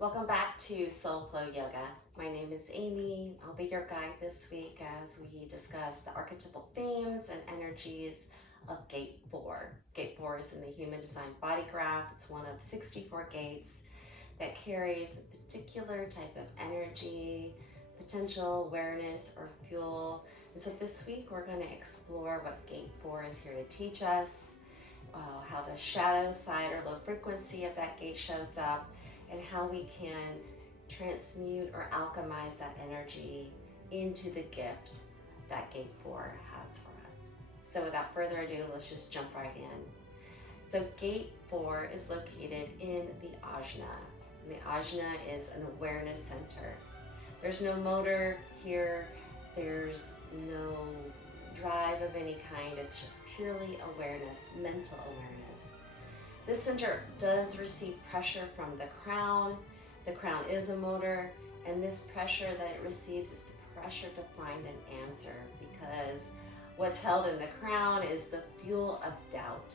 Welcome back to SoulFlow Yoga. My name is Amy. I'll be your guide this week as we discuss the archetypal themes and energies of Gate 4. Gate 4 is in the Human Design Body Graph. It's one of 64 gates that carries a particular type of energy, potential, awareness, or fuel. And so this week we're going to explore what Gate 4 is here to teach us, how the shadow side or low frequency of that gate shows up, and how we can transmute or alchemize that energy into the gift that Gate 4 has for us. So without further ado, let's just jump right in. So Gate 4 is located in the Ajna. And the Ajna is an awareness center. There's no motor here. There's no drive of any kind. It's just purely awareness, mental awareness. This center does receive pressure from the crown. The crown is a motor, and this pressure that it receives is the pressure to find an answer, because what's held in the crown is the fuel of doubt.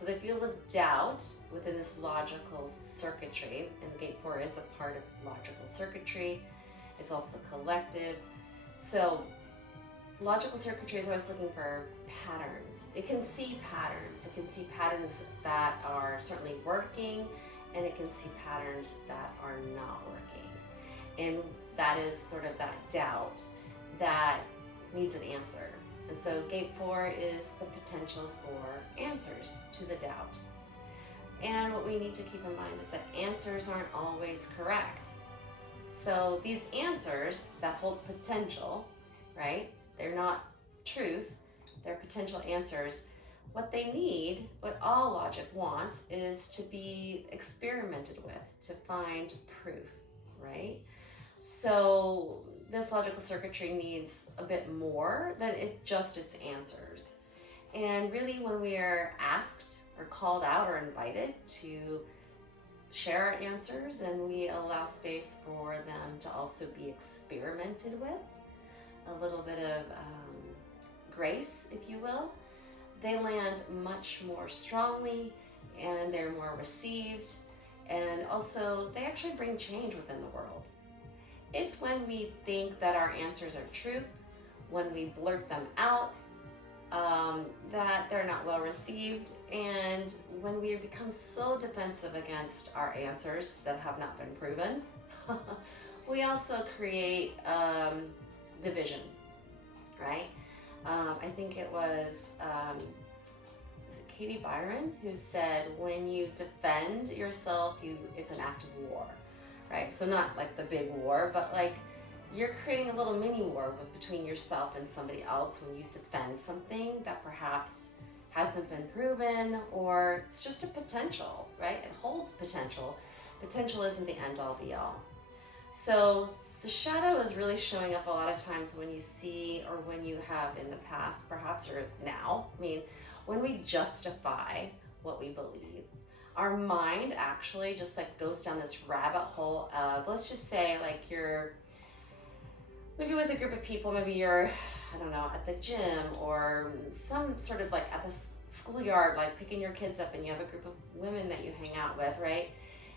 So the fuel of doubt within this logical circuitry, and Gate 4 is a part of logical circuitry. It's also collective. So logical circuitry is always looking for patterns. It can see patterns. It can see patterns that are certainly working, and it can see patterns that are not working. And that is sort of that doubt that needs an answer. And so Gate 4 is the potential for answers to the doubt. And what we need to keep in mind is that answers aren't always correct. So these answers that hold potential, right? They're not truth, they're potential answers. What they need, what all logic wants, is to be experimented with, to find proof, right? So this logical circuitry needs a bit more than just its answers. And really, when we are asked or called out or invited to share our answers, and we allow space for them to also be experimented with, a little bit of grace, if you will, they land much more strongly, and they're more received, and also they actually bring change within the world. It's when we think that our answers are truth, when we blurt them out, that they're not well received, and when we become so defensive against our answers that have not been proven, we also create division, right? I think it was it Katie Byron who said, when you defend yourself, it's an act of war, right? So not like the big war, but like you're creating a little mini war between yourself and somebody else when you defend something that perhaps hasn't been proven, or it's just a potential, right? It holds potential. Potential isn't the end all be all. So the shadow is really showing up a lot of times when you see, or when you have in the past, perhaps, or now. I mean, when we justify what we believe, our mind actually just like goes down this rabbit hole of, let's just say like you're maybe with a group of people, maybe you're, I don't know, at the gym or some sort of like at the schoolyard, like picking your kids up, and you have a group of women that you hang out with, right?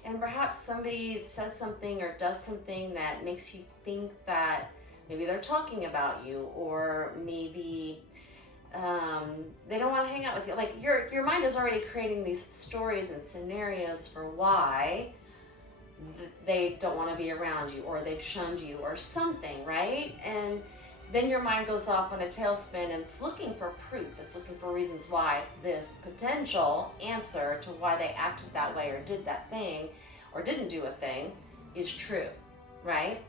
And perhaps somebody says something or does something that makes you think that maybe they're talking about you, or maybe they don't want to hang out with you. Like your mind is already creating these stories and scenarios for why they don't want to be around you, or they've shunned you or something, right? And then your mind goes off on a tailspin, and it's looking for proof. It's looking for reasons why this potential answer to why they acted that way or did that thing or didn't do a thing is true, right?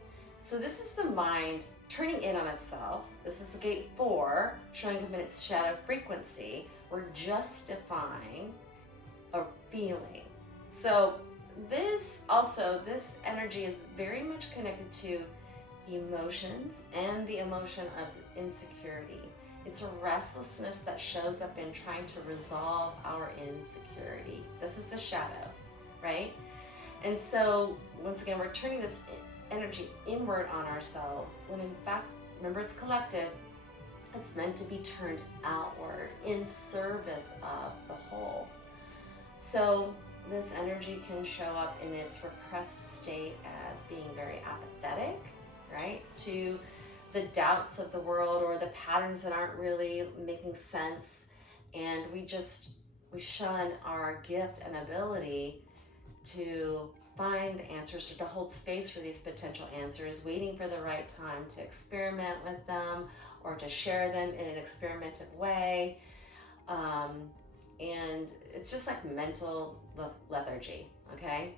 So this is the mind turning in on itself. This is Gate 4 showing up in its shadow frequency. We're justifying a feeling. So this energy is very much connected to emotions and the emotion of insecurity. It's a restlessness that shows up in trying to resolve our insecurity. This is the shadow, right? And so once again, we're turning this energy inward on ourselves, when in fact, remember, it's collective. It's meant to be turned outward in service of the whole. So this energy can show up in its repressed state as being very apathetic, right, to the doubts of the world or the patterns that aren't really making sense. And we shun our gift and ability to find answers or to hold space for these potential answers, waiting for the right time to experiment with them or to share them in an experimentative way. And it's just like mental lethargy, okay?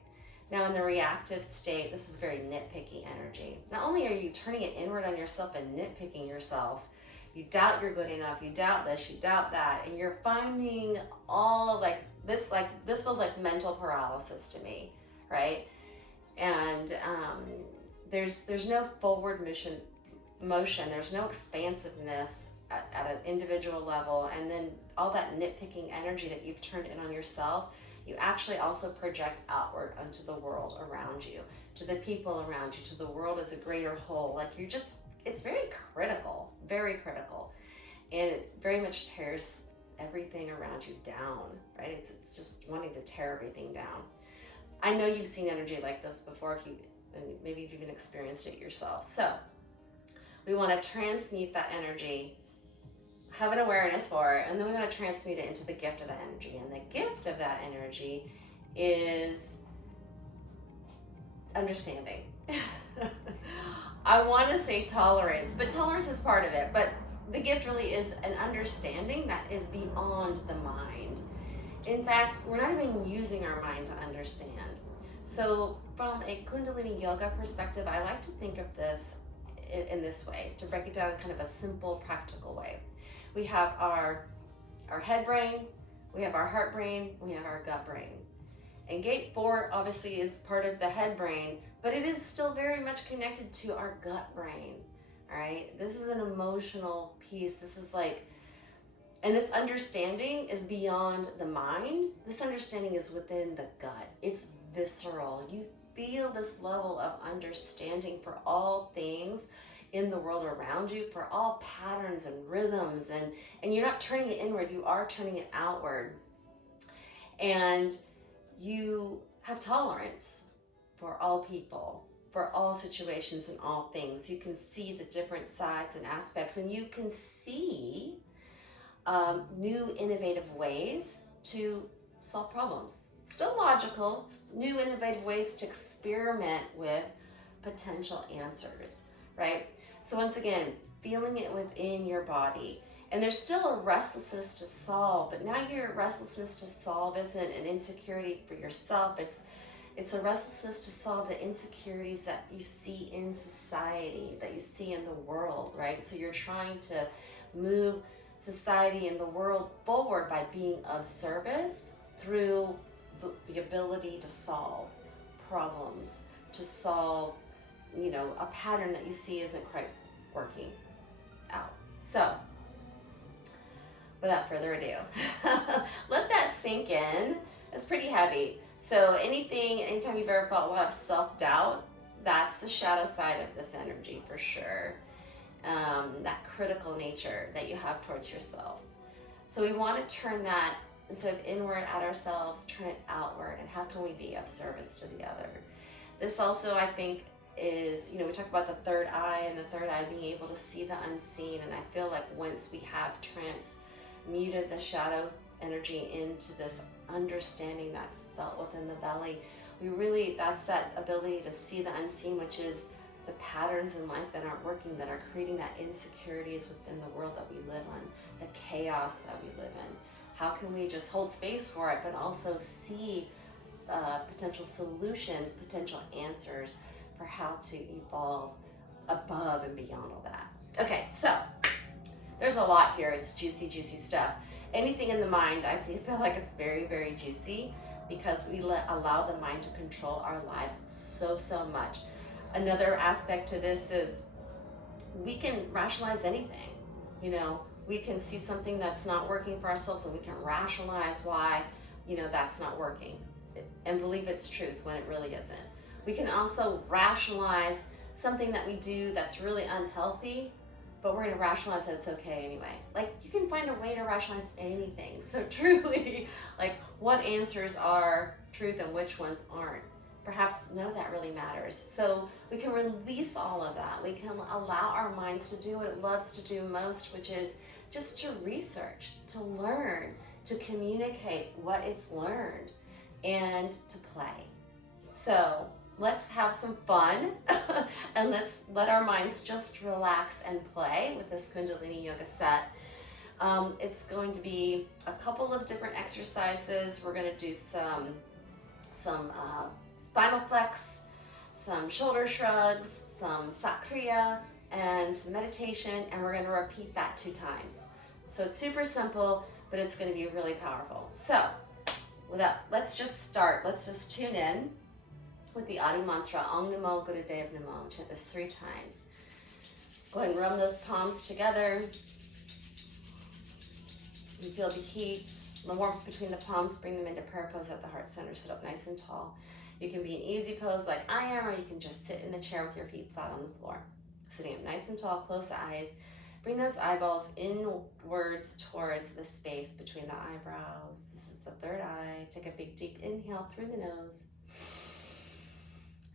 Now in the reactive state, this is very nitpicky energy. Not only are you turning it inward on yourself and nitpicking yourself, you doubt you're good enough, you doubt this, you doubt that, and you're finding all this feels like mental paralysis to me, right? And there's no forward motion, there's no expansiveness at an individual level, and then all that nitpicking energy that you've turned in on yourself, you actually also project outward onto the world around you, to the people around you, to the world as a greater whole. Like it's very critical, and it very much tears everything around you down, right? It's just wanting to tear everything down. I know you've seen energy like this before, maybe you've even experienced it yourself. So we want to transmute that energy, have an awareness for it, and then we want to transmute it into the gift of that energy. And the gift of that energy is understanding. I want to say tolerance, but tolerance is part of it. But the gift really is an understanding that is beyond the mind. In fact, we're not even using our mind to understand. So from a Kundalini Yoga perspective, I like to think of this in this way, to break it down in kind of a simple, practical way. We have our head brain, we have our heart brain, we have our gut brain. And gate 4 obviously is part of the head brain, but it is still very much connected to our gut brain, all right? This is an emotional piece. This is and this understanding is beyond the mind. This understanding is within the gut. It's visceral. You feel this level of understanding for all things in the world around you, for all patterns and rhythms, and you're not turning it inward, you are turning it outward. And you have tolerance for all people, for all situations and all things. You can see the different sides and aspects, and you can see new innovative ways to solve problems. Still logical, new innovative ways to experiment with potential answers, right? So once again, feeling it within your body. And there's still a restlessness to solve, but now your restlessness to solve isn't an insecurity for yourself. It's a restlessness to solve the insecurities that you see in society, that you see in the world, right? So you're trying to move society and the world forward by being of service through the ability to solve problems, to solve, a pattern that you see isn't quite working out. So, without further ado, let that sink in. It's pretty heavy. So anytime you've ever felt a lot of self-doubt, that's the shadow side of this energy for sure. That critical nature that you have towards yourself. So we want to turn that, instead of inward at ourselves, turn it outward. And how can we be of service to the other? This also, I think, is, we talk about the third eye, and the third eye being able to see the unseen. And I feel like once we have transmuted the shadow energy into this understanding that's felt within the belly, that's that ability to see the unseen, which is the patterns in life that aren't working, that are creating that insecurities within the world that we live in, the chaos that we live in. How can we just hold space for it, but also see potential solutions, potential answers for how to evolve above and beyond all that. Okay, so there's a lot here. It's juicy, juicy stuff. Anything in the mind, I feel like it's very, very juicy, because we allow the mind to control our lives so much. Another aspect to this is we can rationalize anything. We can see something that's not working for ourselves, and we can rationalize why, that's not working, and believe it's truth when it really isn't. We can also rationalize something that we do that's really unhealthy, but we're going to rationalize that it's okay anyway. Like, you can find a way to rationalize anything. So truly, like, what answers are truth and which ones aren't? Perhaps none of that really matters. So we can release all of that. We can allow our minds to do what it loves to do most, which is just to research, to learn, to communicate what it's learned, and to play. So let's have some fun and let's let our minds just relax and play with this Kundalini Yoga set. It's going to be a couple of different exercises. We're going to do some spinal flex, some shoulder shrugs, some kriya, and meditation, and we're going to repeat that 2 times. So it's super simple, but it's going to be really powerful. So with that, let's just start. Let's just tune in with the Adi mantra, Om Namo Gurudev Namo. Chant this 3 times. Go ahead and rub those palms together. You feel the heat, the warmth between the palms. Bring them into prayer pose at the heart center. Sit up nice and tall. You can be in easy pose like I am, or you can just sit in the chair with your feet flat on the floor. Sitting up nice and tall, close the eyes. Bring those eyeballs inwards towards the space between the eyebrows. This is the 3rd eye. Take a big deep inhale through the nose.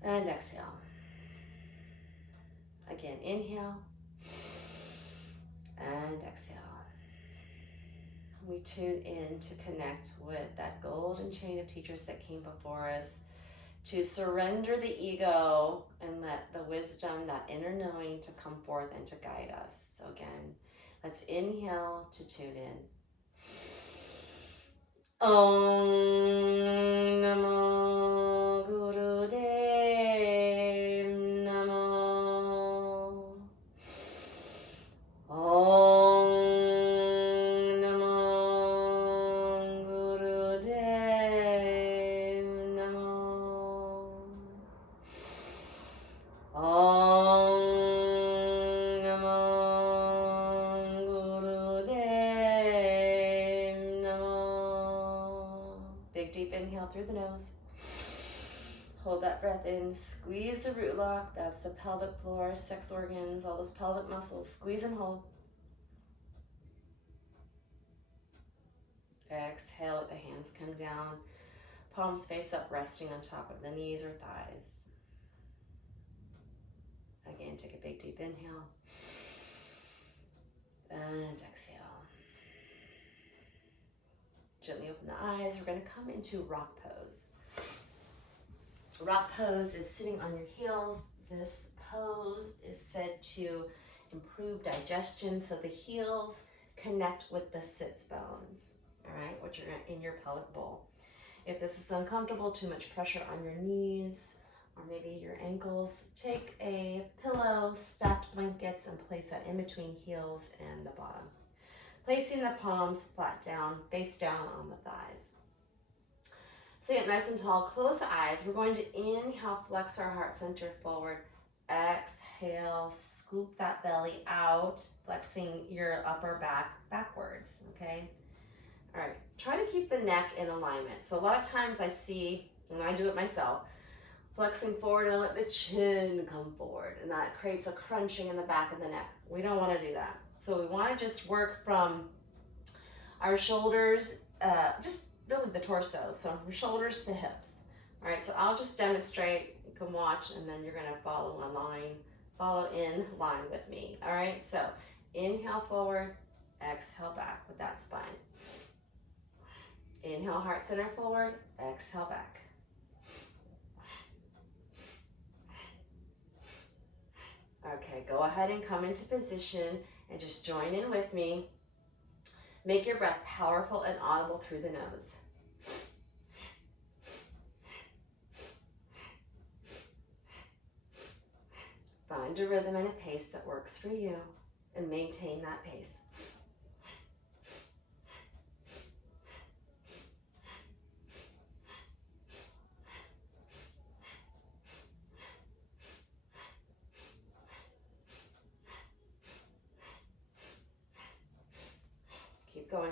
And exhale. Again, inhale. And exhale. We tune in to connect with that golden chain of teachers that came before us, to surrender the ego and let the wisdom, that inner knowing, to come forth and to guide us. So again, let's inhale to tune in. Om Namo Gurudev Namo. Om Namo Gurudev Namo. Om Namo Gurudev Namo. Big deep inhale through the nose. Hold that breath in. Squeeze the root lock. That's the pelvic floor, sex organs, all those pelvic muscles. Squeeze and hold. Exhale, let the hands come down. Palms face up, resting on top of the knees or thighs. Again, take a big deep inhale. And exhale. Gently open the eyes. We're going to come into rock pose. Rock pose is sitting on your heels. This pose is said to improve digestion, so the heels connect with the sits bones, all right, which are in your pelvic bowl. If this is uncomfortable, too much pressure on your knees or maybe your ankles, take a pillow, stacked blankets, and place that in between heels and the bottom. Placing the palms flat down, face down on the thighs. Sit up nice and tall, close the eyes. We're going to inhale, flex our heart center forward. Exhale, scoop that belly out, flexing your upper back backwards, okay? All right, try to keep the neck in alignment. So a lot of times I see, and I do it myself, flexing forward and let the chin come forward, and that creates a crunching in the back of the neck. We don't want to do that. So we want to just work from our shoulders, just really the torso, so from shoulders to hips. All right, so I'll just demonstrate. You can watch, and then you're going to follow in line with me. All right, so inhale forward, exhale back with that spine. Inhale, heart center forward, exhale back. Okay, go ahead and come into position and just join in with me. Make your breath powerful and audible through the nose. Find a rhythm and a pace that works for you and maintain that pace. Keep going.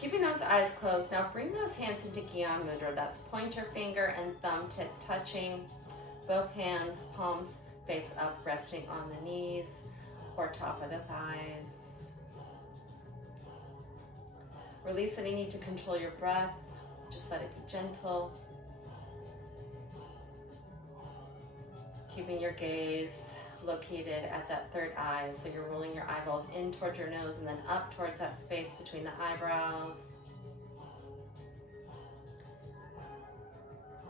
Keeping those eyes closed, now bring those hands into Gyan Mudra. That's pointer finger and thumb tip touching. Both hands, palms face up, resting on the knees or top of the thighs. Release any need to control your breath. Just let it be gentle. Keeping your gaze located at that third eye. So you're rolling your eyeballs in towards your nose and then up towards that space between the eyebrows.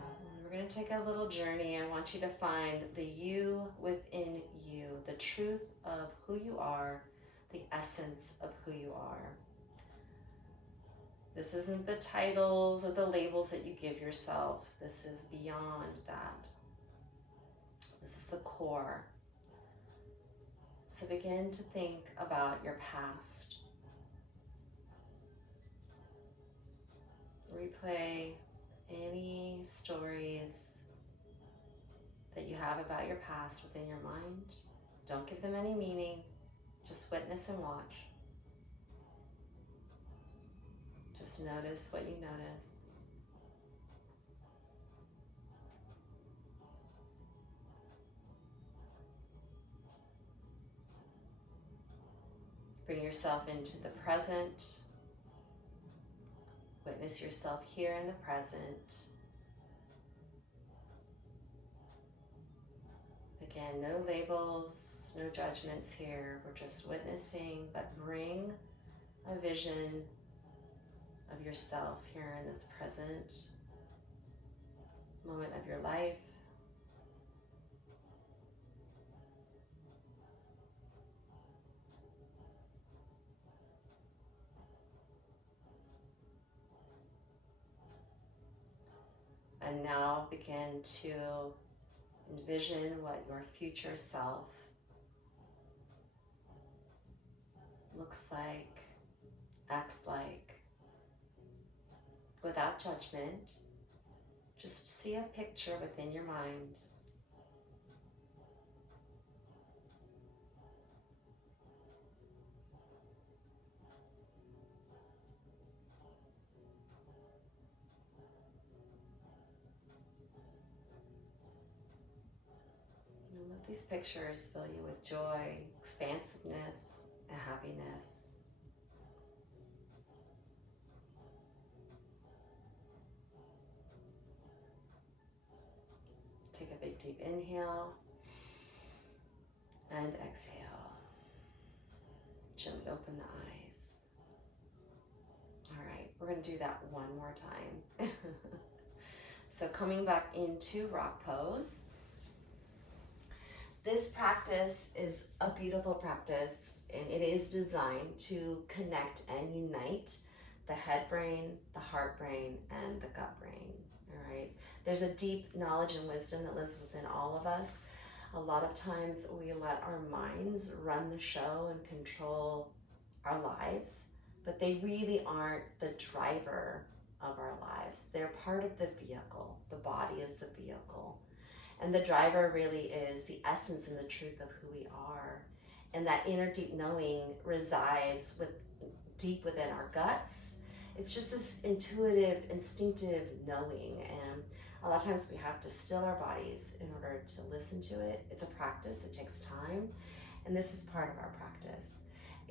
And we're going to take a little journey. I want you to find the you within you, the truth of who you are, the essence of who you are. This isn't the titles or the labels that you give yourself. This is beyond that. This is the core. So begin to think about your past. Replay any stories that you have about your past within your mind. Don't give them any meaning. Just witness and watch. Just notice what you notice. Bring yourself into the present. Witness yourself here in the present. Again, no labels, no judgments here. We're just witnessing, but bring a vision of yourself here in this present moment of your life. And now begin to envision what your future self looks like, acts like, without judgment. Just see a picture within your mind. And let these pictures fill you with joy, expansiveness, and happiness. Take a big deep inhale and exhale. Gently open the eyes. All right, we're going to do that one more time. So coming back into rock pose. This practice is a beautiful practice, and it is designed to connect and unite the head brain, the heart brain, and the gut brain. All right. There's a deep knowledge and wisdom that lives within all of us. A lot of times we let our minds run the show and control our lives, but they really aren't the driver of our lives. They're part of the vehicle. The body is the vehicle. And the driver really is the essence and the truth of who we are. And that inner deep knowing resides deep within our guts. It's just this intuitive, instinctive knowing. And a lot of times we have to still our bodies in order to listen to it. It's a practice, it takes time. And this is part of our practice.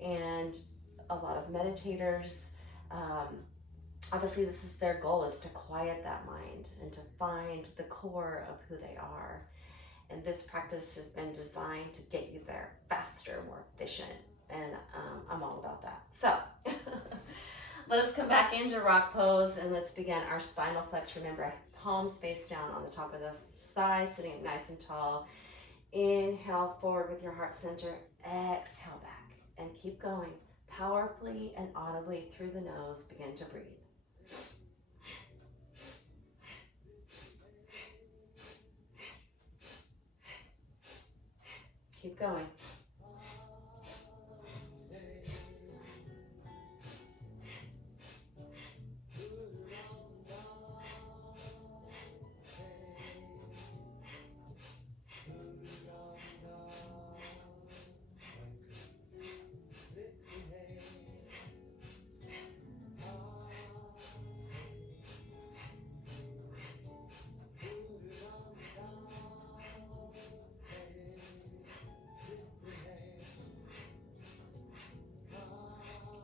And a lot of meditators, obviously this is their goal, is to quiet that mind and to find the core of who they are. And this practice has been designed to get you there faster, more efficient. And I'm all about that. So let us come back into rock pose and let's begin our spinal flex. Remember, palms face down on the top of the thighs, sitting up nice and tall. Inhale forward with your heart center. Exhale back and keep going. Powerfully and audibly through the nose, begin to breathe. Keep going.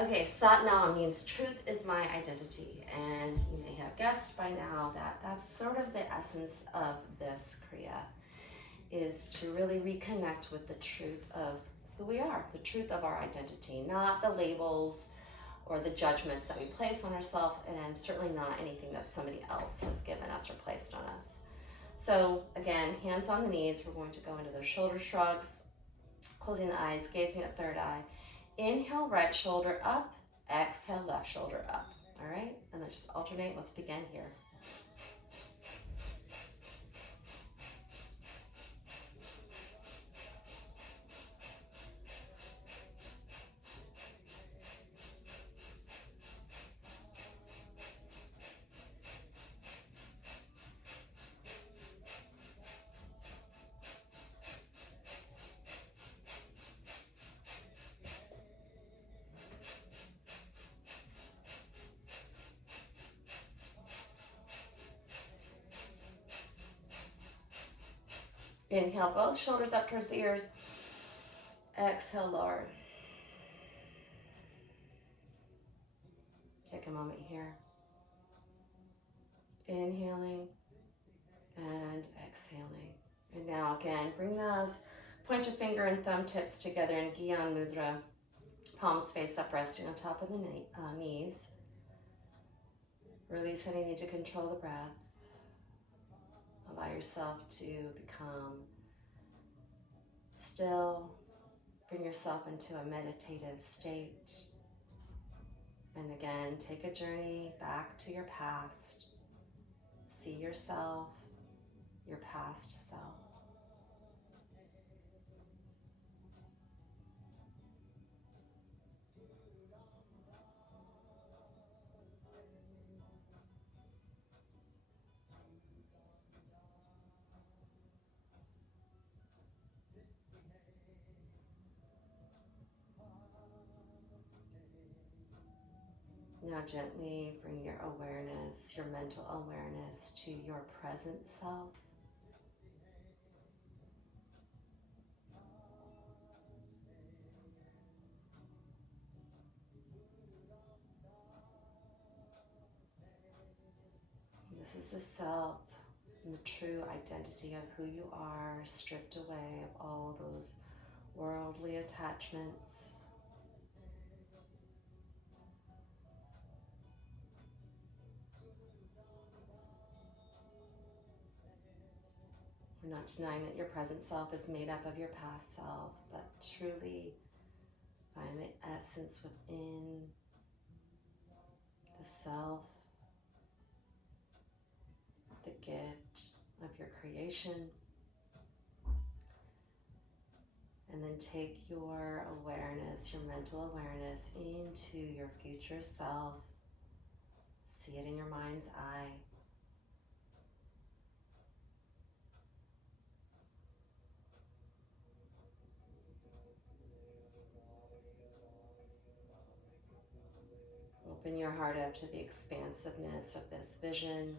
Okay, Sat Nam means truth is my identity, and you may have guessed by now that that's sort of the essence of this kriya, is to really reconnect with the truth of who we are, the truth of our identity, not the labels or the judgments that we place on ourselves, and certainly not anything that somebody else has given us or placed on us. So again, hands on the knees, we're going to go into those shoulder shrugs, closing the eyes, gazing at third eye. Inhale, right shoulder up. Exhale, left shoulder up. All right? And let's just alternate. Let's begin here. Inhale, both shoulders up towards the ears. Exhale, lower. Take a moment here. Inhaling and exhaling. And now again, bring those pointer finger and thumb tips together in Gyan Mudra. Palms face up, resting on top of the knees. Release any need to control the breath. Allow yourself to become still. Bring yourself into a meditative state. And again, take a journey back to your past. See yourself, your past self. Now gently bring your awareness, your mental awareness to your present self. This is the self and the true identity of who you are, stripped away of all those worldly attachments. We're not denying that your present self is made up of your past self, but truly find the essence within the self, the gift of your creation. And then take your awareness, your mental awareness, into your future self. See it in your mind's eye. Open your heart up to the expansiveness of this vision.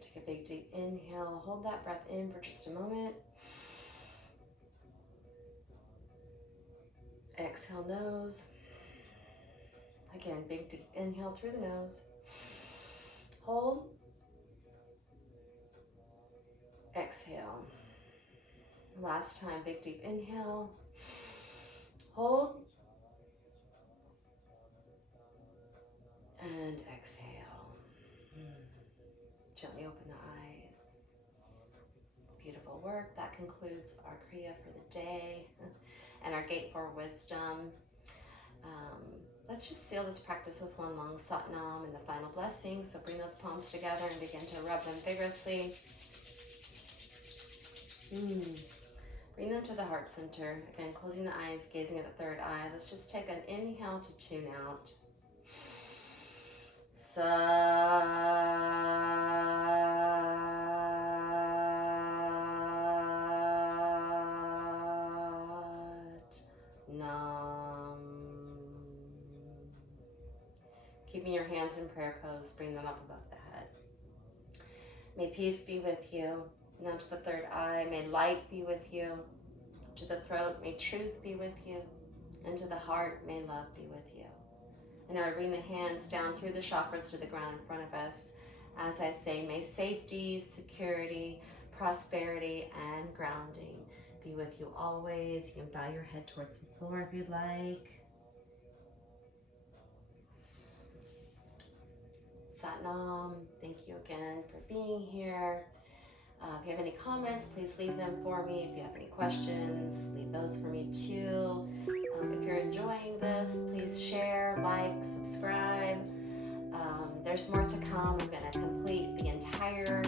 Take a big deep inhale. Hold that breath in for just a moment. Exhale, nose. Again, big deep inhale through the nose. Hold. Exhale. Last time, big deep inhale. Hold. And exhale. Gently open the eyes. Beautiful work. That concludes our kriya for the day and our gate for wisdom. Let's just seal this practice with one long Sat Nam and the final blessing. So bring those palms together and begin to rub them vigorously. Bring them to the heart center. Again, closing the eyes, gazing at the third eye. Let's just take an inhale to tune out. Sat Nam. Keeping your hands in prayer pose, bring them up above the head. May peace be with you. Now to the third eye, may light be with you. To the throat, may truth be with you. And to the heart, may love be with you. And now I bring the hands down through the chakras to the ground in front of us. As I say, may safety, security, prosperity, and grounding be with you always. You can bow your head towards the floor if you'd like. Satnam, thank you again for being here. If you have any comments, please leave them for me. If you have any questions, leave those for me too. If you're enjoying this, please share, like, subscribe. There's more to come. I'm going to complete the entire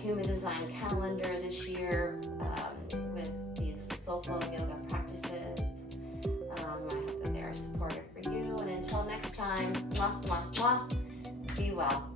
human design calendar this year with these SoulFlow yoga practices. I hope that they are supportive for you. And until next time, mwah, mwah, mwah, be well.